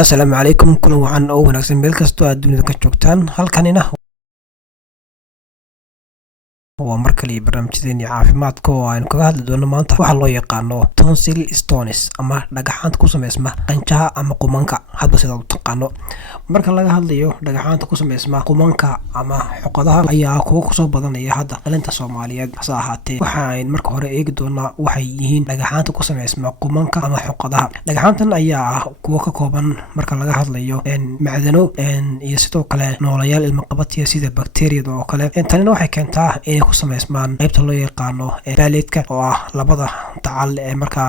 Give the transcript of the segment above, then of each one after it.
السلام عليكم كل وعن أو ونكسن ميل كستو الدنيا كجوجتان halkanina waa markale barnaamijyadeeni caafimaadka oo aynu kaga hadli doono maanta waxa loo yaqaano tonsil stones ama dhagaxaanta ku sameysma qanjaha ama qumanka hadba sida uu taqaano marka laga hadlayo dhagaxaanta ku sameysma qumanka ama xoqadaha ayaa kuwa soo badanaya hadda dhalinta Soomaaliyeed hasa ahaatee waxa ay marka hore eegi doonaa waxay yihiin dhagaxaanta ku sameysma qumanka ama xoqadaha dhagaxaantan ayaa kuwa ka kooban marka laga hadlayo macdano iyo sidoo kale noolayaal ilma qabatiya sida bakteeriyada oo kale tanina waxay keentaa in ku sameysmaan qaybta loo yaqaano baaleedka oo ah labada tacal ee marka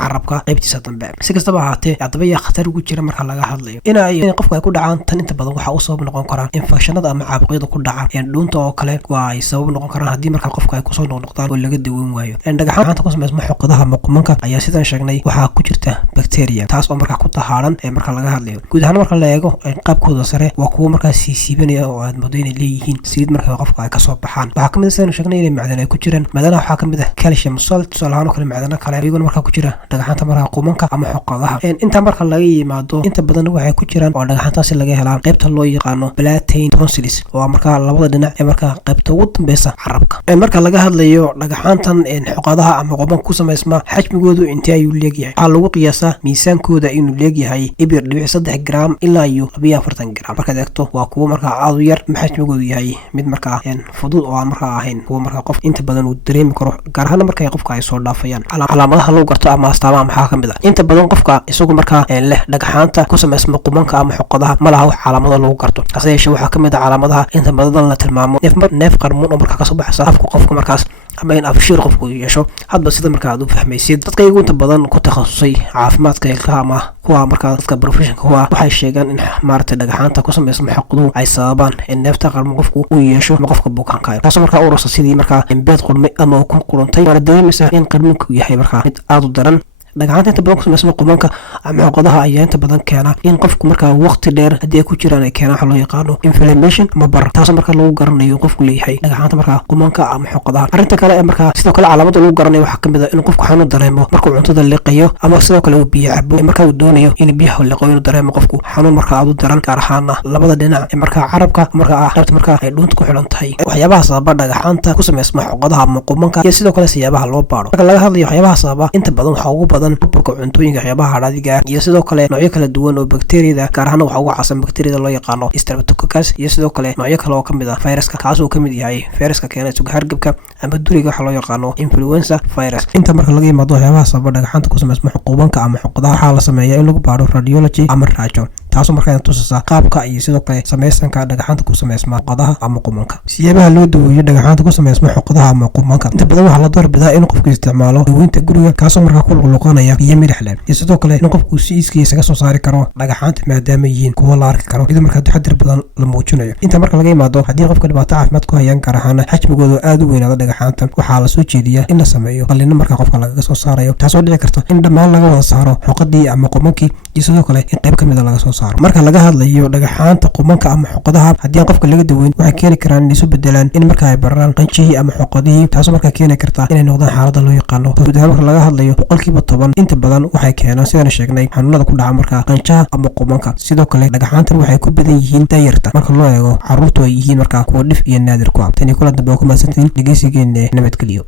carabka qaybtiisa dambe si kastaba ahaatee adaba khatar ugu jira marka laga hadlayo in qofku ay ku dhacaan tan inta badan waxa uu sabab noqon kara infekshanada ama caabuqyada ku dhaca dhuunta oo kale waa ay sabab noqon karaan haddii marka qofku ay ku soo noqdaan oo laga daweyn waayo dhagaxaanta ku sameysma xoqadaha ama qumanka ayaa sidaan sheegnay waxa ku jirta bakteeriya taas oo marka ku tahaaran marka laga hadlayo guud ahaan marka la eego qaabkooda sare waa kuwa marka siibanaya oo aad moodo inay leeyihiin saliid marka qofku ay ka soo baxaan waxaan sheegnay inay macdan ay ku jiraan macdanaha waxa kamid ah calcium salt salaano kale macdana kale iyagoo marka ku jira dhagaxaanta marka qumanka ama xoqadaha inta marka laga yimaado inta badan waxay ku jiraan oo dhagaxaantaasi laga helaa qaybta loo yaqaano plantain tonsils oo marka labada dhinac ee marka qaybta ugu dambeysa carabka marka laga hadlayo dhagaxaantan xoqadaha ama qumanka ku sameysma xajmigoodu intee ayuu leeyahay waxa lagu qiyaasaa miisaankooda inuu leeyahay 1.3 gram ilaa 42 gram marka eegto waa kuwa marka aad u yar xajmigoodu yahay mid marka fudud oo marka ahayn kuwa marka qof inta badan uu dareemi karo gaar ahaan marka qofka ay soo dhaafayaan calaamadaha lagu garto ama astaamaha maxaa kamid ah inta badan qofka isagu marka leh dhagaxaanta ku sameysma qumanka ama xoqadaha ma laha calaamado lagu garto hase yeeshee waxa kamid ah calaamadaha inta badan la tilmaamo neef qarmuun oo marka ka soo baxaysa afka qofka markaas ama in afshiir qofku yeesho hadba sida marka aad u fahmaysid dadka iyagu inta badan ku takhasusay caafimaadka ilkaha ama kuwa marka dadka professionka kuwa waxay sheegaan in maarta dhagaxaanta ku sameysma xoqadu ay sababaan in neefta qarmuun qofku uu yeesho ama qofka bukaanka taas marka uu rasa sidii marka beed qurmay ama ku qurantay wala dareemaysa in qarmuunku yahay marka mid aad u daran dhagaxaanta inta badan ku sameysma qumanka ama xoqadaha ayaa inta badan keena in qofku marka waqti dheer hadii ku jiraan ay keenaan waxa loo yaqaano inflammation ama bar taas marka lagu garanayo qofku leeyahay dhagaxaanta marka qumanka ama xoqadaha arinta kale marka sidoo kale calaamada lagu garanayo waxa kamid ah in qofku xanuun dareemo marka uu cuntada liqayo ama sidoo kale uu biyo cabo marka uu doonayo in biyaha liqo inuu dareemo qofku xanuun marka aad u daran gaar ahaan labada dhinac marka carabka marka qaybta marka ay dhuunta ku xiran tahay waxyaabaha sababa dhagaxaanta ku sameysma xoqadaha ama qumanka iyo sidoo kale siyaabaha loo baaro marka laga hadlayo waxyaabaha sababa inta badan waxa ugu badan burburka cuntooyinka waxyaabaha hadhaadiga iyo sidoo kale noocyo kala duwan oo bakteeriyada gaar ahaan waxa ugu caasan bakteeriyada loo yaqaano Streptococcus iyo sidoo kale noocyo kale oo kamid ah fayraska kaas oo kamid yahay fayraska keena suuq hargabka ama duriga waxa loo yaqaano influenza virus inta marka laga yimaado waxyaabaha sababa dhagaxaanta ku sameysma qumanka ama xoqadaha waxa la sameeyaa in lagu baaro radiology ama raajo taasoo markaa tusaysa qaabka iyo sidoo kale sameysanka dhagaxaanta ku sameysma xoqadaha ama qumanka siyaabaha loo daweeyo dhagaxaanta ku sameysma xoqadaha ama qumanka inta badan waxa la doorbidaa in qofku isticmaalo daweynta guriga kaasoo markaa ku luqluqanaya iyo midhaxle iyo sidoo kale in qofku si iskiisa ka soo saari karo dhagaxaanta maadaama yihiin kuwa la arki karo iyadoo markaa taxadir badan la muujinayo inta marka laga yimaado haddii qofka dhibaato caafimaad ku hayaan gaar ahaan xajmigooda aad u weynaado dhagaxaanta waxaa la soo jeediyaa in la sameeyo qalliino marka qofka laga soo saarayo taasoo dhici karta in dhammaan laga wada saaro xoqadii ama qumankii iyo sidoo kale in qayb kamid laga soo saaro marka laga hadlayo dhagaxaanta qumanka ama xoqadaha haddii qofka laga daweyn waxay keeni karaan inay isu bedelaan in marka ay bararaan qanjihii ama xoqadihii taasoo marka keeni karta inay noqdaan xaalada loo yaqaano guud ahaan marka laga hadlayo 10% inta badan waxay keenaan sidaan sheegnay xanuunada ku dhaca marka qanjaha ama qumanka sidoo kale dhagaxaantan waxay ku badan yihiin dayarta marka loo eego carruurtu ay yihiin marka kuwa dhif iyo naadir ku ah tani kula dambe ku maasantiin dhageysigeena nabadgeliyo